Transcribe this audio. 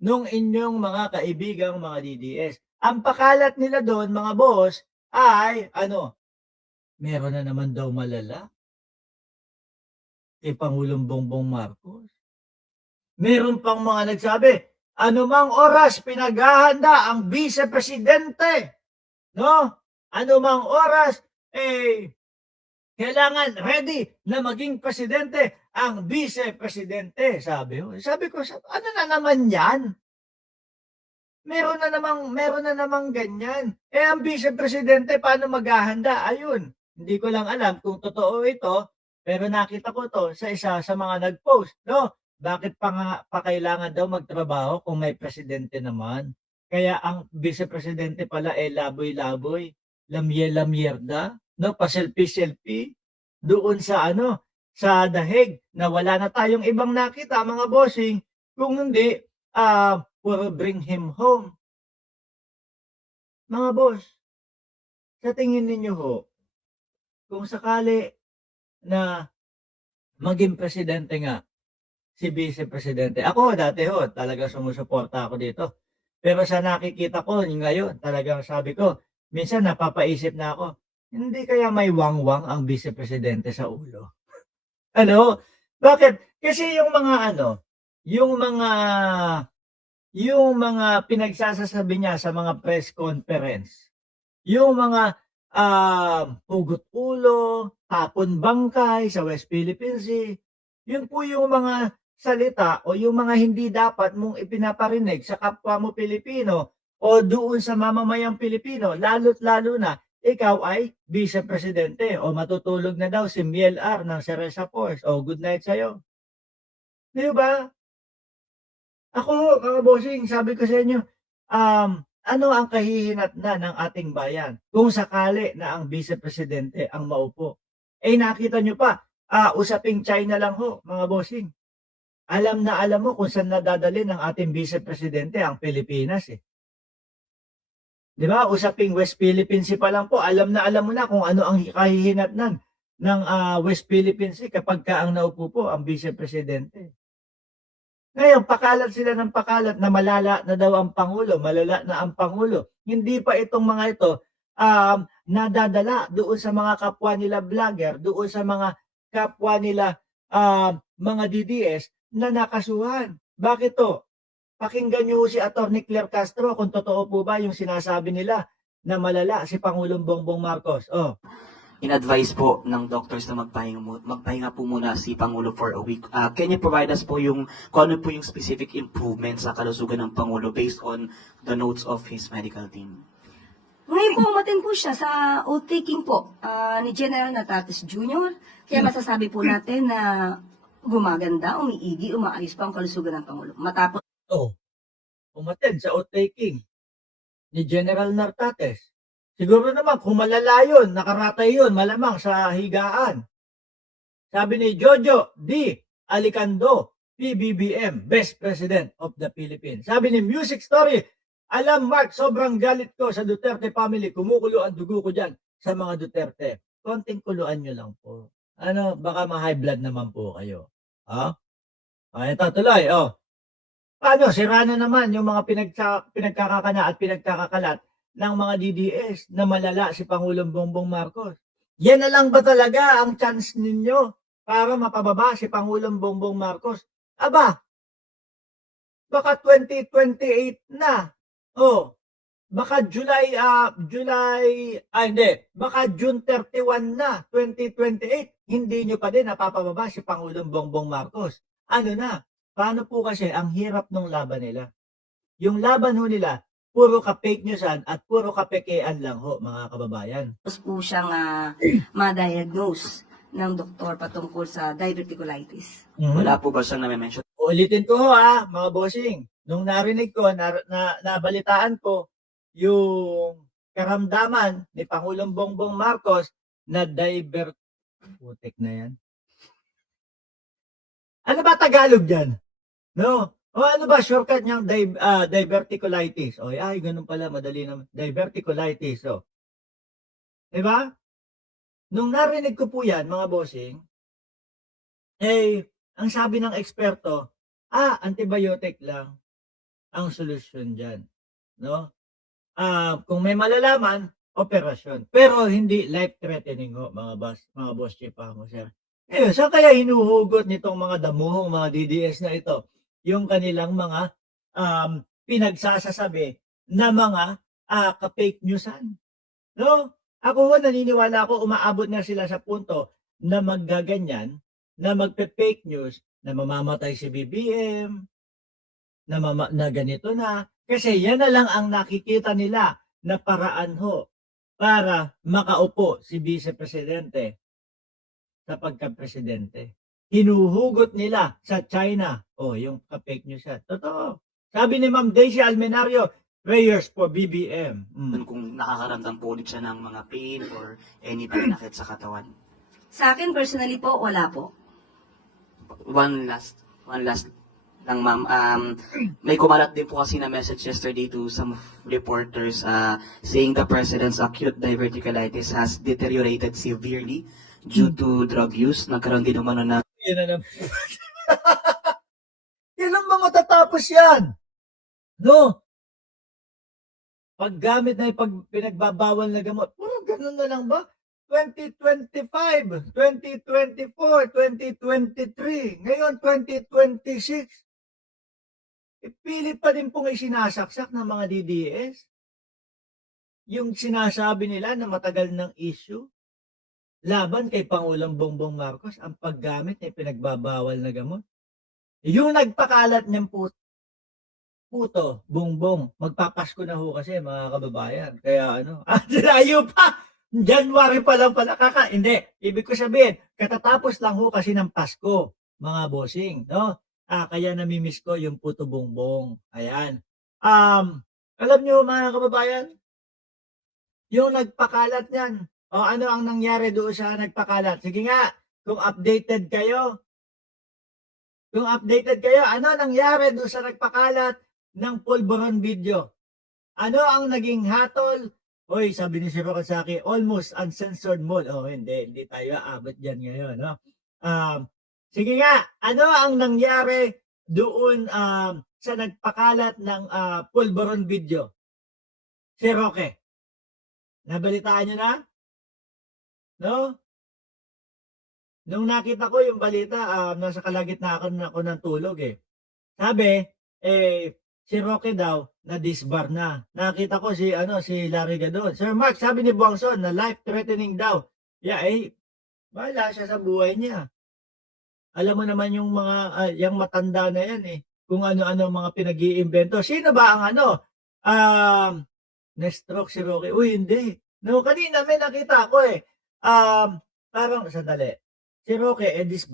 nung inyong mga kaibigang mga DDS. Ang pakalat nila doon, mga boss, ay ano, meron na naman daw malala kay Pangulong Bongbong Marcos. Meron pang mga nagsabi, anumang oras pinaghahanda ang Vice Presidente, no? Anumang oras, kailangan ready na maging presidente ang Vice Presidente, sabi ko. Sabi ko, ano na naman yan? Meron na namang ganyan. Ang Vice Presidente paano maghahanda? Ayun, hindi ko lang alam kung totoo ito, pero nakita ko 'to sa isa sa mga nag-post, 'no? Bakit pa kailangan daw magtrabaho kung may presidente naman? Kaya ang Vice Presidente pala, laboy-laboy, lamye-lamyerda, 'no, pa-selfie-selfie doon sa ano, sa dahig na wala na tayong ibang nakita mga bossing, kung hindi, puro bring him home. Mga boss, sa tingin ninyo ho, kung sakali na maging presidente nga si Vice Presidente, ako dati ho talagang sumusuporta ako dito. Pero sa nakikita ko ngayon talagang sabi ko, minsan napapaisip na ako, hindi kaya may wangwang ang Vice Presidente sa ulo? Ano, bakit? Kasi yung mga ano, yung mga pinagsasasabi niya sa mga press conference, yung mga, hugot ulo, tapon bangkay sa West Philippine Sea, yun po yung mga salita o yung mga hindi dapat mong ipinaparinig sa kapwa mo Pilipino o doon sa mamamayang Pilipino, lalo't lalo na ikaw ay Vice Presidente o matutulog na daw si Miel R. ng Ceresa Force. O good night sa'yo. 'Di ba? Ako, mga bossing, sabi ko sa inyo, ano ang kahihinatnan ng ating bayan kung sakali na ang Vice Presidente ang maupo? Nakita nyo pa, usaping China lang ho, mga bossing. Alam na alam mo kung saan nadadalhin ng ating Vice Presidente ang Pilipinas eh. 'Di ba? Usaping West Philippine Sea pa lang po, alam na alam mo na kung ano ang kahihinatnan ng West Philippine Sea kapag ka ang naupo po ang Vice Presidente. Ngayon pakalat sila ng pakalat na malala na daw ang pangulo, malala na ang pangulo. Hindi pa itong mga ito, nadadala doon sa mga kapwa nila vlogger, doon sa mga kapwa nila, mga DDS na nakasuhan. Bakit 'to? Pakinggan niyo si Attorney Claire Castro kung totoo po ba yung sinasabi nila na malala si Pangulong Bongbong Marcos. Oh, In-advise po ng doctors na magpahinga po muna si Pangulo for a week. Can you provide us po yung, kung ano po yung specific improvements sa kalusugan ng Pangulo based on the notes of his medical team? Ngayon po, umaten po siya sa oath-taking po ni General Natatis Jr. Kaya masasabi po natin na gumaganda, umiigi, umaayos pa ang kalusugan ng Pangulo. Matapos oh, umattend sa oath-taking ni General Nartates. Siguro naman kung malala yun, nakaratay yun, malamang sa higaan. Sabi ni Jojo D. Alicando, PBBM, Best President of the Philippines. Sabi ni Music Story, alam Mark, sobrang galit ko sa Duterte family, kumukulo ang dugo ko dyan sa mga Duterte. Konting kuluan nyo lang po. Ano, baka ma-high blood naman po kayo. Ha? Ito, tuloy, oh. Paano, sira na naman yung mga pinagkakakana at pinagkakakalat ng mga DDS na malala si Pangulong Bongbong Marcos. Yan na lang ba talaga ang chance ninyo para mapababa si Pangulong Bongbong Marcos? Aba, baka 2028 na. Oh, baka baka June 31 na, 2028, hindi nyo pa din napapababa si Pangulong Bongbong Marcos. Ano na, paano po kasi ang hirap ng laban nila? Yung laban ho nila, puro ka-fake newsan at puro ka-pekean lang ho, mga kababayan. po siyang ma-diagnose ng doktor patungkol sa diverticulitis. Wala po ba siyang name-mention? Ulitin ko ho mga bossing. Nung narinig ko, nabalitaan ko yung karamdaman ni Pangulong Bongbong Marcos na putik na yan. Ano ba Tagalog dyan? No? O ano ba shortcut niyang diverticulitis? O ay, ganun pala, madali naman. Diverticulitis. O. Diba? Nung narinig ko po yan, mga bossing, ang sabi ng eksperto, antibiotic lang. ang solusyon diyan, no? Kung may malalaman, operasyon. Pero hindi life threatening ho, mga boss chief amo, sir. Ngayon, saan kaya hinuhugot nitong mga damuhong mga DDS na ito yung kanilang mga pinagsasasabi na mga ka-fake newsan, no? Ako ho, naniniwala ako umaabot na sila sa punto na maggaganyan, na magpe-fake news, na mamamatay si BBM, na ganito na. Kasi yan na lang ang nakikita nila na paraan ho para makaupo si Vice Presidente sa pagka-presidente. Hinuhugot nila sa China. Yung ka-fake news yan. Totoo. Sabi ni Ma'am Daisy Almenario, prayers for BBM. Kung nakakaramdam po ulit siya ng mga pain or any pananakit sa katawan. Sa akin, personally po, wala po. One last lang, ma'am. May kumalat din po kasi na message yesterday to some reporters saying the president's acute diverticulitis has deteriorated severely due to drug use. Nagkaroon din umano na Yan na naman. Kailan ba matatapos yan? No? Paggamit na yung pinagbabawal na gamot. Puro ganun na lang ba? 2025, 2024, 2023, ngayon 2026. Pilit pa din pong isinasaksak ng mga DDS. Yung sinasabi nila na matagal ng issue laban kay Pangulong Bongbong Marcos ang paggamit ng pinagbabawal na gamot. Yung nagpakalat niyang puto, Bongbong, magpapasko na ho kasi mga kababayan. Kaya layo pa! January pa lang pala hindi. Ibig ko sabihin, katatapos lang ho kasi ng Pasko, mga bossing, no? Kaya namimiss ko yung puto Bongbong. Ayan. Alam niyo mga kababayan, yung nagpakalat niyan, ano ang nangyari doon sa nagpakalat? Sige nga, kung updated kayo, ano nangyari doon sa nagpakalat ng pulburon video? Ano ang naging hatol? Hoy, sabi ni Sir Roque almost uncensored mode. Hindi tayo aabot dyan ngayon, no? Sige nga, ano ang nangyari doon sa nagpakalat ng pulburon video? Sir Roque, nabalitaan nyo na? No? Nung nakita ko yung balita, nasa kalagitnaan ako ng tulog eh. Sabi, si Roque daw na-disbar na. Nakita ko si Larry Gadon. Sir Mark, sabi ni Bongson na life-threatening daw. Yeah, bahala siya sa buhay niya. Alam mo naman yung mga yung matanda na yan eh. Kung ano-ano mga pinag-iimbento. Sino ba ang na-stroke si Roque? Uy, hindi. No, kanina may nakita ko eh. Parang sandali. Si Roque, disbar